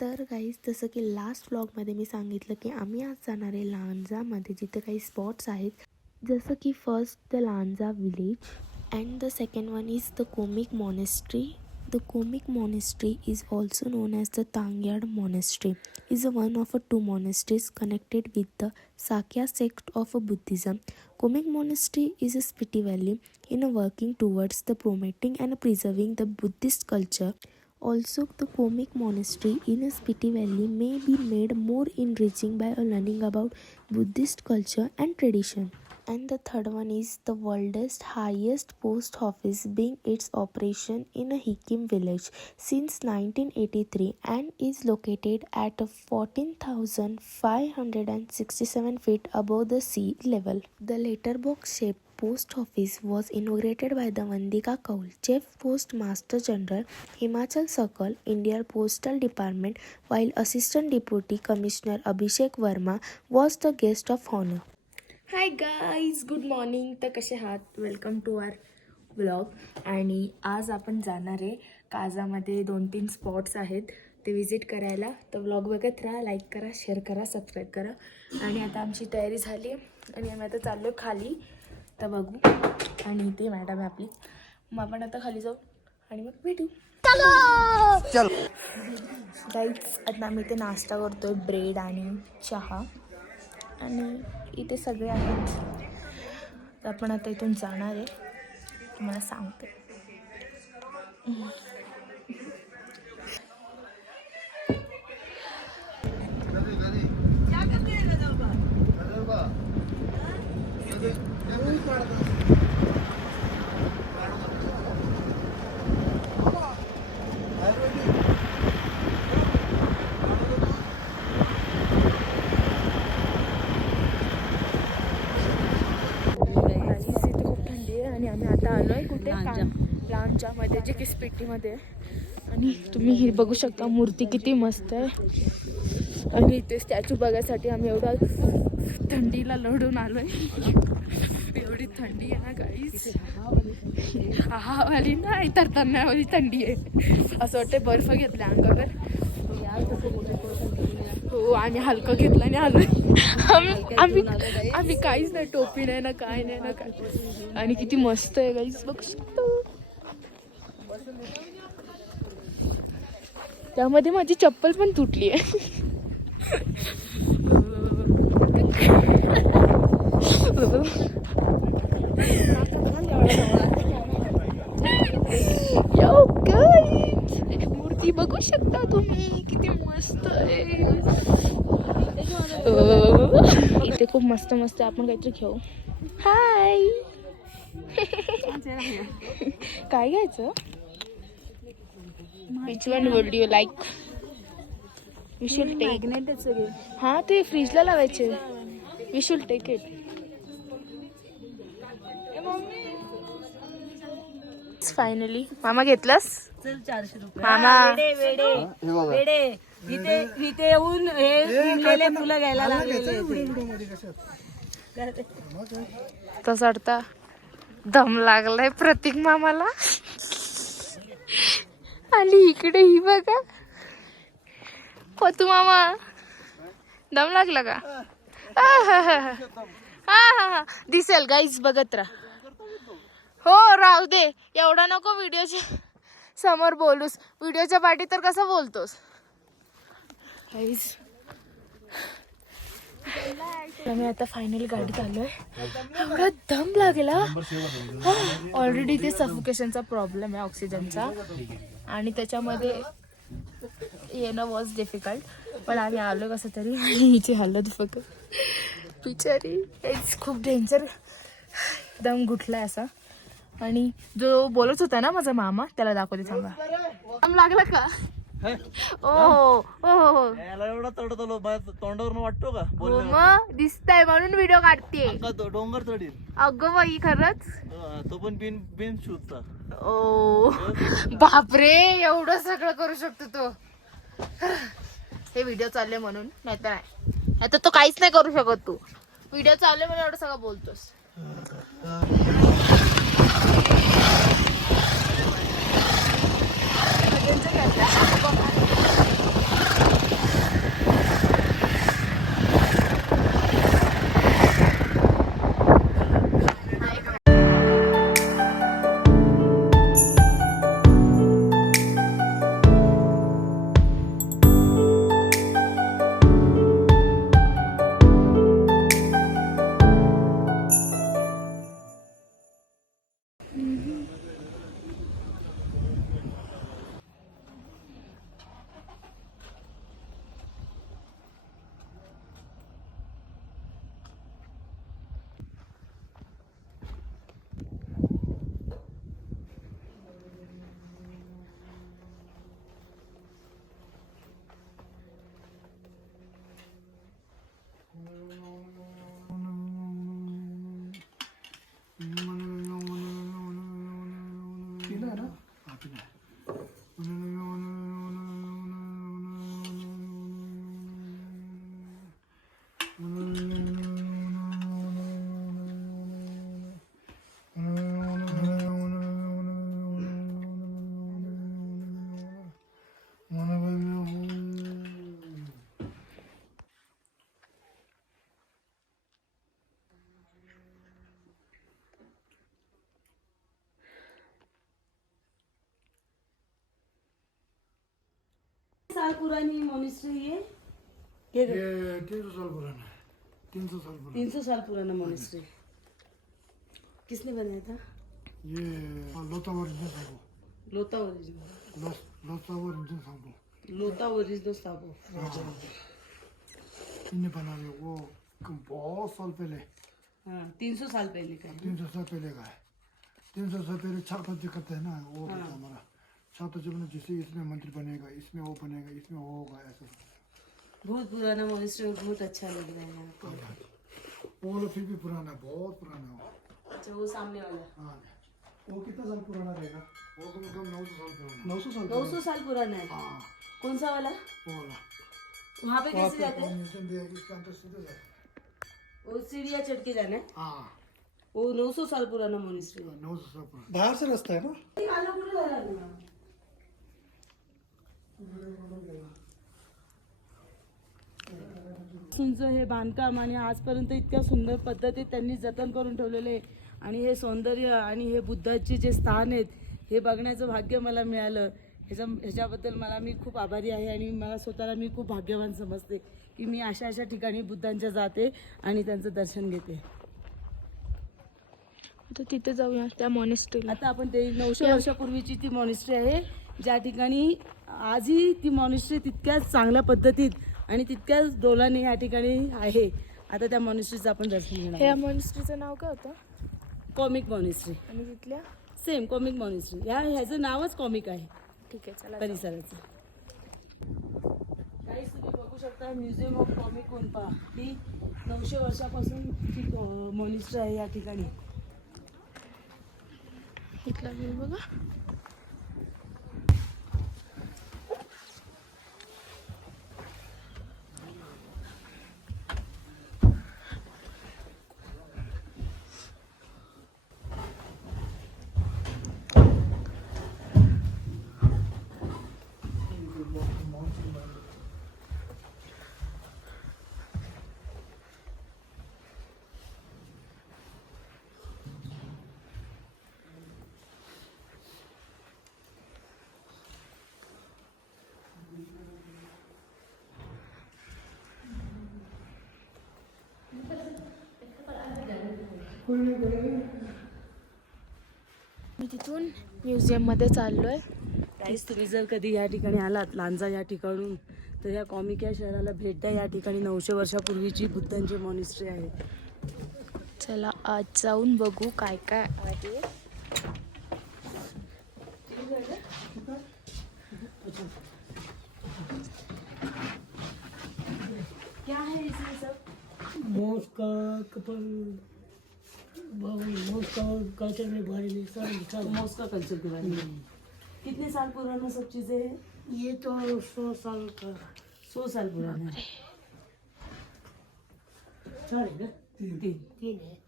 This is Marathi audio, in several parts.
तर गाईज जसं की लास्ट व्लॉगमध्ये मी सांगितलं की आम्ही आज जाणार आहे लांजामध्ये, जिथे काही स्पॉट्स आहेत. जसं की first the Lanja village and the second one is the comic monastery. The Komik Monastery is also known as the Tangyad Monastery. Is one of two monasteries connected with the Sakya sect of Buddhism. Komik Monastery is a spiritually in a working towards the promoting and preserving the Buddhist culture. Also, the Komik Monastery in a Spiti Valley may be made more enriching by learning about Buddhist culture and tradition. And the third one is the world's highest post office, being its operation in a Hikim village since 1983 and is located at 14,567 feet above the sea level. The letterbox shaped post office was inaugurated by the Vandika Kaul, Chief Postmaster General, Himachal Circle, India Postal Department, while Assistant Deputy Commissioner Abhishek Verma was the guest of honor. Hi guys, good morning. तर कसे आहात? Welcome to our vlog. आणि आज आपण जाणार आहे काजामध्ये 2-3 स्पॉट्स आहेत ते विजिट करायला. तर व्लॉग बघत राहा, लाईक करा, शेअर करा, सबस्क्राईब करा. आणि आता आमची तयारी झाली आणि आम्ही आता चाललो आहे खाली. तर बघू. आणि इथे मॅडम आहे आपली. मग आपण आता खाली जाऊ आणि मग भेटू. चलो गाईज, आता आम्ही इथे नाश्ता करतोय, ब्रेड आणि चहा. आणि इथे सगळे आहेत. तर आपण आता इथून जाणार आहे, तुम्हाला सांगते. आणि आम्ही आता आलो आहे कुठे, लांजामध्ये, जे की स्पिटीमध्ये. आणि तुम्ही ही बघू शकता मूर्ती किती मस्त आहे. आणि इथे स्टॅच्यू बघायसाठी आम्ही एवढा थंडीला लढून आलो आहे. एवढी थंडी आहे ना गाईस, हवावाली नाही तर तन्नावाली थंडी आहे. असं वाटतं बर्फ घेतला अंगावर. हो, आम्ही हलकं घेतलं आणि आलो. आम्ही काहीच नाही, टोपी नाही ना, काय नाही ना काय. आणि किती मस्त आहे गाईस, बघू शकतो. त्यामध्ये माझी चप्पल पण तुटली आहे. मूर्ती बघू शकता तुम्ही, किती मस्त आहे. इथे खूप मस्त मस्त. आपण काहीतरी घेऊ. हाय. काय घ्यायचं? Which one would you like? We should take. हां, ते फ्रीजला लावायचे. We should take it. Finally मामा घेतलंस? 400 रुपये. मामा इथे येऊन हे मुलं घ्यायला लागलेले. तो चढता दम लागलाय प्रतीक मामाला. आणि इकडे ही बघा पतू मामा, दम लागला का? हा दिसेल गाईज, बघत राहा. हो, राहू दे, एवढा नको व्हिडिओच्या समोर बोलूस. व्हिडिओच्या पाठी तर कसं बोलतोस गाईज. आम्ही आता फायनली गाडीत आलोय. एवढा दम लागला. ऑलरेडी ते सफोकेशनचा प्रॉब्लेम आहे, ऑक्सिजनचा, आणि त्याच्यामध्ये येणं वॉज डिफिकल्ट. पण आम्ही आलो कसं तरी. आणि हिची हालत बघ बिचारी, खूप डेंजर. दम घुटलाय असा. आणि जो बोलत होता ना माझा मामा, त्याला दाखवते थांबा. दम लागला का? ओ एवढा चढतो तोंडावर वाटतो का? मग दिसतंय म्हणून व्हिडिओ काढते. डोंगर चढील. अगं बाई, खरंच. तो पण बिन शूजचा. ओ बापरे, एवढं सगळं करू शकतो तो. हे व्हिडिओ चालले म्हणून, नाहीतर नाही. आता तो काहीच नाही करू शकत. तू व्हिडिओ चालले म्हणून एवढं सगळं बोलतोस. साल पुरानी मोनिस्ट्री ये ये 300 साल पुराना है, 300 साल पुराना। 300 साल पुराना मोनिस्ट्री। किसने बनाया था? ये लोतावर इंजन साबो, लोता ओरिजिनल। लोतावर इंजन साबो लोता ओरिजिनल साबो। इन्हें बनाया वो बहुत साल पहले, हाँ 300 साल पहले का है। 300 साल पहले का है। 300 साल पहले छापा दिक्कत है ना, वो होता हमारा छापा जब जैसे इसमें मंदिर बनेगा, इसमें वो बनेगा, इसमें वो होगा, ऐसा बहुत पुराना मोनिस्ट्री और बहुत अच्छा लग रहा है यहाँ पे। वो वाला फिर भी पुराना है, बहुत पुराना है वो। अच्छा वो सामने वाला हाँ, वो कितना साल पुराना रहेगा? वो कम से कम 900 साल पुराना 900 साल 900 साल पुराना है। है। हाँ, कौन सा वाला? वो वाला वहाँ पे कैसे जाते हैं? म्यूजियम भी है, इसके अंदर सीधे जाए। वो सीढ़ियाँ चढ़ के जाना है। हाँ, वो 900 साल पुराना मोनिस्ट्री है। 900 साल पुराना। बाहर से रास्ता है ना? तुमचं हे बांधकाम आणि आजपर्यंत इतक्या सुंदर पद्धतीत त्यांनी जतन करून ठेवलेले आहे. आणि हे सौंदर्य आणि हे बुद्धाचे जे स्थान आहेत हे बघण्याचं भाग्य मला मिळालं. ह्याच्याबद्दल मी खूप आभारी आहे आणि मला स्वतःला मी खूप भाग्यवान समजते की मी अशा ठिकाणी बुद्धांच्या जाते आणि त्यांचं दर्शन घेते. तर तिथे जाऊया त्या मॉनेस्ट्रीला. आता आपण ते 900 वर्षापूर्वीची ती मॉनेस्ट्री आहे ज्या ठिकाणी आजही ती मॉनेस्ट्री तितक्याच चांगल्या पद्धतीत आणि तितक्याच डोलाने या ठिकाणी आहे. आता त्या मॉनेस्ट्रीचं आपण दर्शन घेणार. या मॉनेस्ट्रीचं नाव काय होतं? Comic monastery. आणि तिथल्या सेम कॉमिक मॉनेस्ट्री. ह्याचं नावच कॉमिक आहे ठीक आहे चला. परिसराचं. काहीच तुम्ही बघू शकता म्युझियम ऑफ कॉमिक कोणपा ही 900 वर्षापासून ती मॉनेस्ट्री आहे या ठिकाणी. इथला व्ह्यू बघा. मी तिथून म्युझियममध्ये चाललोय. काहीच तुम्ही जर कधी या ठिकाणी आलात लांजा या ठिकाणून तर या कॉमिक या शहराला भेट द्या. या ठिकाणी 900 वर्षापूर्वीची बुद्धांची मॉनेस्ट्री आहे. चला आज जाऊन बघू काय काय आहे. क्या है इसमें सब? मोस का कपल मोस का कल्चर में बारे में सब लिखा हुआ है। मोस्का कल्चर के बारे में. कितने साल पुराना सब चीजें हैं? ये तो 100 साल का 100 साल पुराना है. चार है ना? 3 है।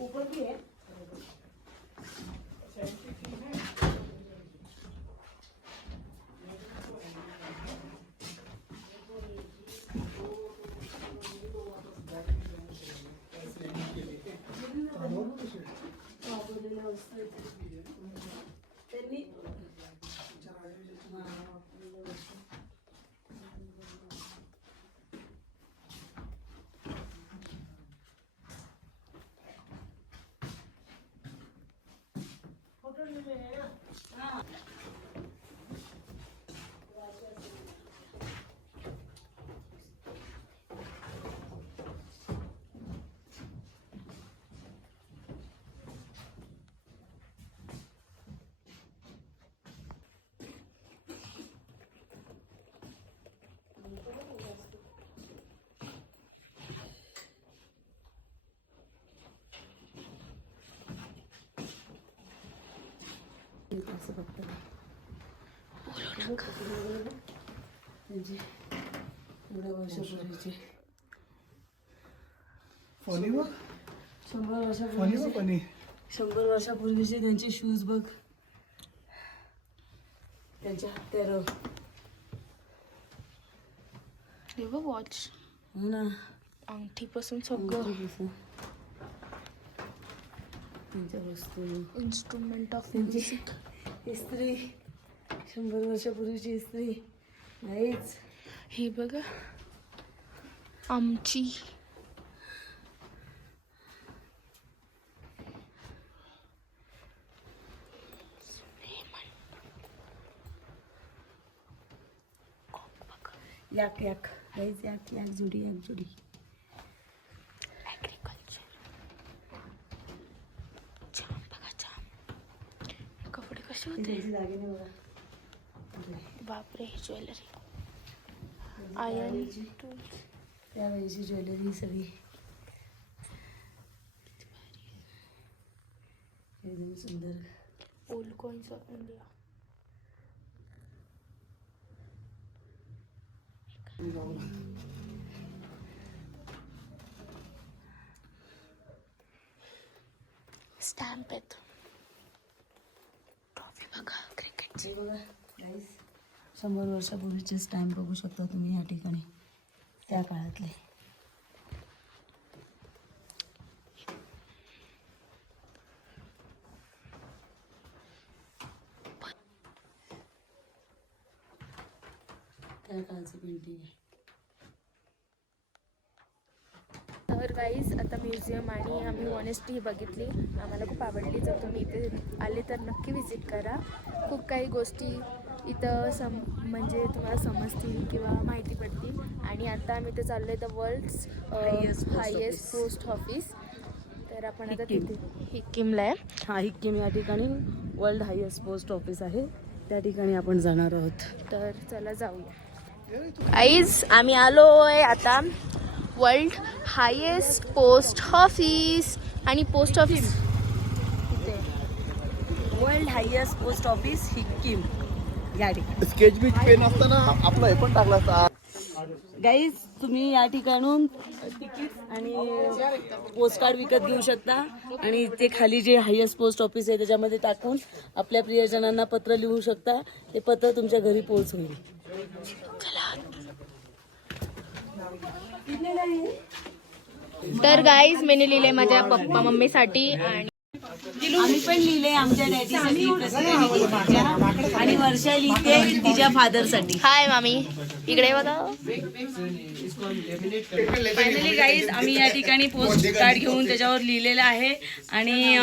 ऊपर भी है. त्यांनी असं बघतो. त्यांची एवढ्या वर्षापूर्वीचे फनी व 100 फनी वर्षापूर्वीचे व फनी 100 वर्षापूर्वीचे त्यांचे शूज बघ. त्यांच्या हत्यारं हे बघ वॉच, हो ना. अंगठीपासून सगळं त्यांच्या वस्तू, इन्स्ट्रुमेंट ऑफ त्यांची म्युझिक. इस्त्री 100 वर्षापूर्वीची इस्त्री नाहीच. हे बघा आमची याक याक नाहीच. याक याक जुडी याक जुडी. ॲग्रिकल्चर. छान बघा छान. कपडे कसे होते त्यांची दागिने बघा. बापरे. Jewellery, iron tools. त्यावेळीची ज्वेलरी सगळी एकदम सुंदर. Old coins of India. Stamp आहेत. ट्रॉफी बघा क्रिकेटची. हे बघा गाईस, 100 वर्षापूर्वीचे स्टॅम्प बघू शकता तुम्ही या ठिकाणी, त्या काळातले. त्या काळाची पेंटिंग आहे. तर गाईज आता म्युझियम आणि आम्ही ऑनेस्टी बघितली, आम्हाला खूप आवडली. जर तुम्ही इथे आले तर नक्की व्हिजिट करा. खूप काही गोष्टी इथं म्हणजे तुम्हाला समजतील किंवा माहिती पडतील. आणि आता आम्ही इथे चाललो आहे the world's highest post office. तर आपण आता तिथे हिक्कीमला आहे. हा, हिक्कीम या ठिकाणी वर्ल्ड हायेस्ट पोस्ट ऑफिस आहे, त्या ठिकाणी आपण जाणार आहोत. तर चला जाऊया. गाईज आम्ही आलो आहे आता वर्ल्ड हायेस्ट पोस्ट ऑफिस. आणि पोस्ट ऑफिस इथे वर्ल्ड हायेस्ट पोस्ट ऑफिस हिक्कीम या ठिकाणी. स्केच बिच पेन असताना आपला हे पण टाकला असता. गाईज तुम्ही या ठिकाणून तिकीट आणि पोस्ट कार्ड विकत घेऊ शकता. आणि ते खाली जे हायेस्ट पोस्ट ऑफिस आहे त्याच्यामध्ये टाकून आपल्या प्रियजनांना पत्र लिहू शकता. ते पत्र तुमच्या घरी पोहोच होईल. तर गाईज मी लिहिले माझ्या पप्पा मम्मीसाठी आणि आम्ही पण लिहिले आमच्या डॅडीसाठी, प्रसिद्धीच्या, आणि वर्षा लिहिते तिच्या फादरसाठी. हाय मामी इकडे बघा. फायनली गाईज आम्ही या ठिकाणी पोस्ट कार्ड घेऊन त्याच्यावर लिहिलेलं आहे. आणि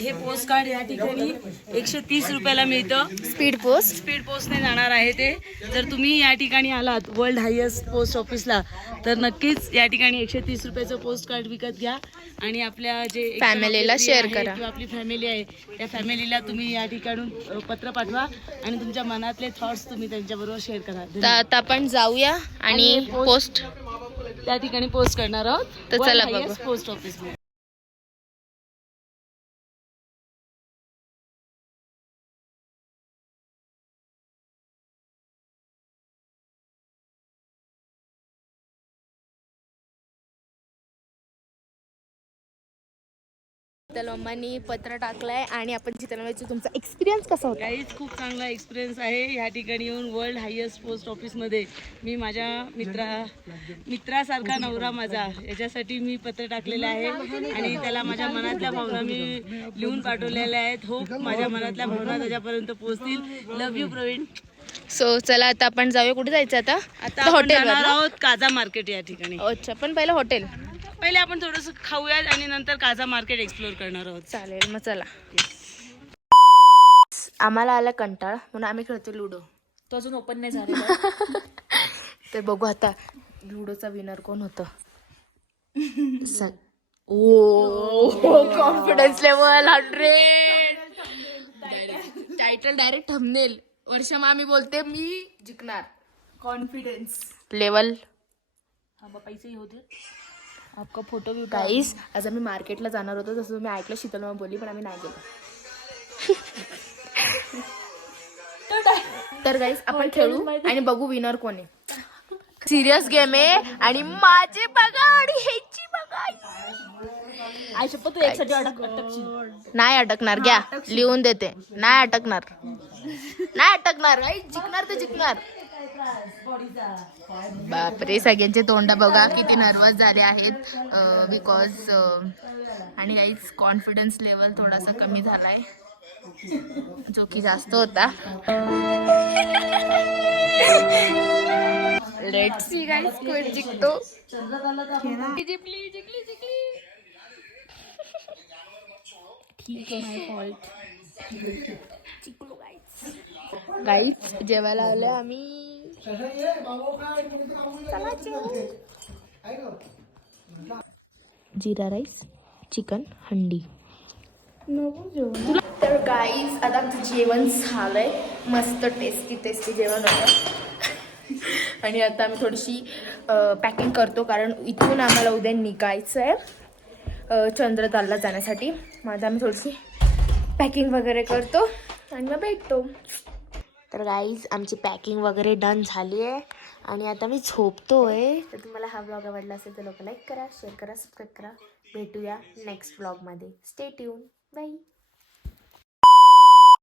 हे पोस्ट कार्ड या ठिकाणी 130 रुपयाला मिळतं. Speed post. स्पीड पोस्टने जाणार आहे ते. जर तुम्ही या ठिकाणी आलात वर्ल्ड हायेस्ट पोस्ट ऑफिसला तर नक्कीच या ठिकाणी 130 रुपयाचं पोस्ट कार्ड विकत घ्या. आणि आपल्या जे एकदम फॅमिलीला आपले शेअर आहे करा. किंवा आपली फॅमिली आहे त्या फॅमिलीला तुम्ही या ठिकाणून पत्र पाठवा आणि तुमच्या मनातले थॉट्स तुम्ही त्यांच्याबरोबर शेअर करा. तर आता आपण जाऊया आणि पोस्ट त्या ठिकाणी पोस्ट करणार आहोत. तर चला बघू. Post office. शीतल मम्मानी पत्र टाकलंय आणि आपण शीतल मम्माचा तुमचा एक्सपिरियन्स कसा होता? काहीच खूप चांगला एक्सपिरियन्स आहे या ठिकाणी येऊन. वर्ल्ड हायेस्ट पोस्ट ऑफिसमध्ये मी माझ्या मित्रासारखा नवरा माझा याच्यासाठी मी पत्र टाकलेलं आहे आणि त्याला माझ्या मनातल्या भावना मी लिहून पाठवलेल्या आहेत. होप माझ्या मनातल्या भावना त्याच्यापर्यंत पोहोचतील. Love you Pravin. सो चला आता आपण जाऊया. कुठे जायचं आता? आता आपण हॉटेल जाणार आहोत काजा मार्केट या ठिकाणी. अच्छा, पण पहिलं हॉटेल. पहिले आपण थोडंसं खाऊयात आणि नंतर काजा मार्केट एक्सप्लोर करणार आहोत. चालेल मग चला. आम्हाला आला कंटाळ म्हणून आम्ही खेळतो लुडो. तो अजून ओपन नाही झालेला. तर बघू आता लुडोचा विनर कोण होतं. ओ confidence level 100. Title direct thumbnail. Varsha मामी बोलते मी जिंकणार. Confidence level. पैसे होते आपका फोटो भी गाईस आज आम्ही मार्केटला जाणार होतो जसं तुम्ही ऐकलं शीतल मामा बोलली पण आम्ही नाही गेलो. तर गाईस आपण खेळू आणि बघू विनर कोण आहे. सिरियस गेम आहे आणि माझी बघा आणि ह्याची बघा. आई शपथ तू एकसाठी अटकशील. नाही अटकणार, घ्या लिहून देते. नाही अटकणार, नाही अटकणार. जिंकणार तर जिंकणार. बापरे, सगळ्यांचे तोंड बघा किती नर्वस झाले आहेत बिकॉज आणि गाईज कॉन्फिडन्स लेवल थोडासा कमी झालाय जो की जास्त होता. लेट्स सी गाईज कोण जिंकतो. जिंकली जिंकली जिंकली. ठीक आहे, गाईज जेवायला आलोय आम्ही. जीरा राईस, चिकन हंडी. तर गाईज आता आमचं जेवण झालंय. मस्त टेस्टी जेवण होतं. आणि आता आम्ही थोडीशी पॅकिंग करतो कारण इथून आम्हाला उद्या निघायचं आहे चंद्रतालला जाण्यासाठी. माझं आम्ही थोडीशी पॅकिंग वगैरे करतो आणि मग भेटतो. तर गाईज आमची पॅकिंग वगैरे डन झाली आहे आणि आता मी झोपतोय. तर तुम्हाला हा ब्लॉग आवडला असेल तर लोक लाईक करा, शेअर करा, सबस्क्राईब करा. भेटूया नेक्स्ट ब्लॉगमध्ये. Stay tune. बाय.